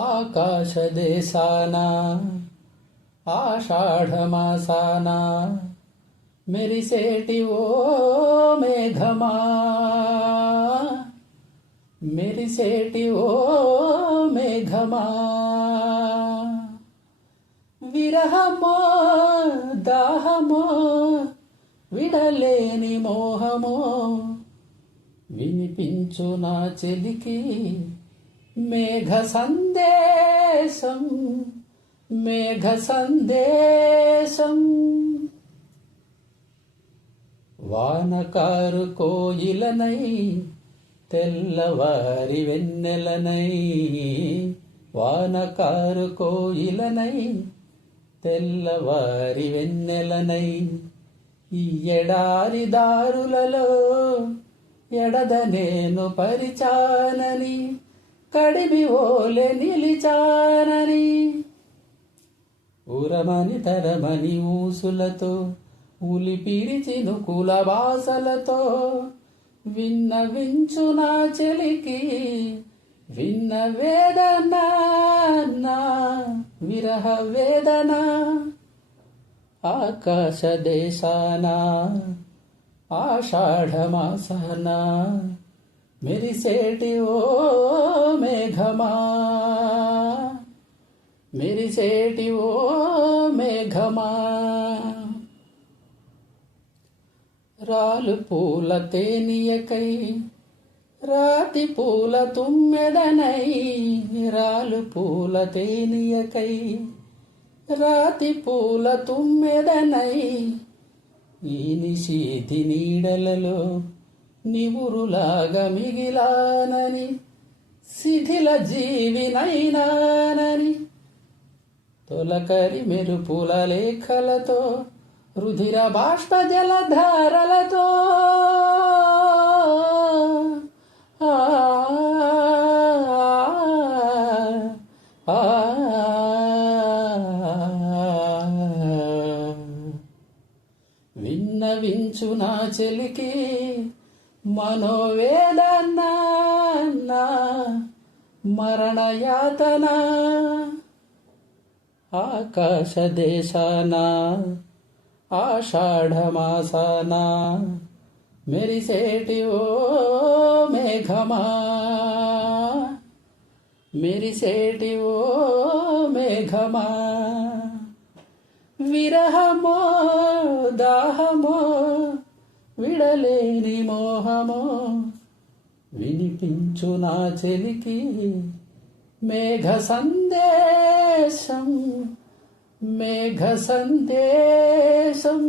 ఆకాశదేశాన ఆషాఢమాసాన మెరిసేటి ఓ మేఘమా, మెరిసేటి ఓ మేఘమా, విరహమో దాహమో విడలేని మోహమో వినిపించు నా చెలికి మేఘ సందేశం, మేఘ సందేశం. వానకారు కోయిలనై తెల్లవారి వెన్నెలనై, వానకారు కోయిలనై తెల్లవారి వెన్నెలనై, ఈ ఎడారి దారులలో ఎడద నేను పరిచానని కడిమి ఓలె నిలిచానని, ఉరమని తరమని ఊసులతో ఉలిపిరి చినుకుల బాసలతో విన్నవించు నా చెలికి విన్న వేదన, నా విరహ వేదన. ఆకాశదేశాన ఆషాఢమాసాన మెరిసేటి ఓ మేఘమా, మెరిసేటి ఓ మేఘమా, రాలు పూల తేనియకై రాతి పూల తుమ్మెదనై, రాలు పూల తేనియకై రాతి పూల తుమ్మెదనై, ఈ నిశీతి నీడలలో నివురులాగా మిగిలానని శిథిల జీవినైనానని, తొలకరి మెరుపుల లేఖలతో రుధిర బాష్ప జలధారలతో విన్నవించు నా చెలికి మనోవేదన, మరణయాతన. ఆకాశదేశాన ఆషాఢమాసాన మెరిసేటి ఓ మేఘమా, మెరిసేటి ఓ మేఘమా, విరహమో దాహమో విడలేని మోహమో వినిపించు నా చెలికి మేఘ సందేశం, మేఘ సందేశం.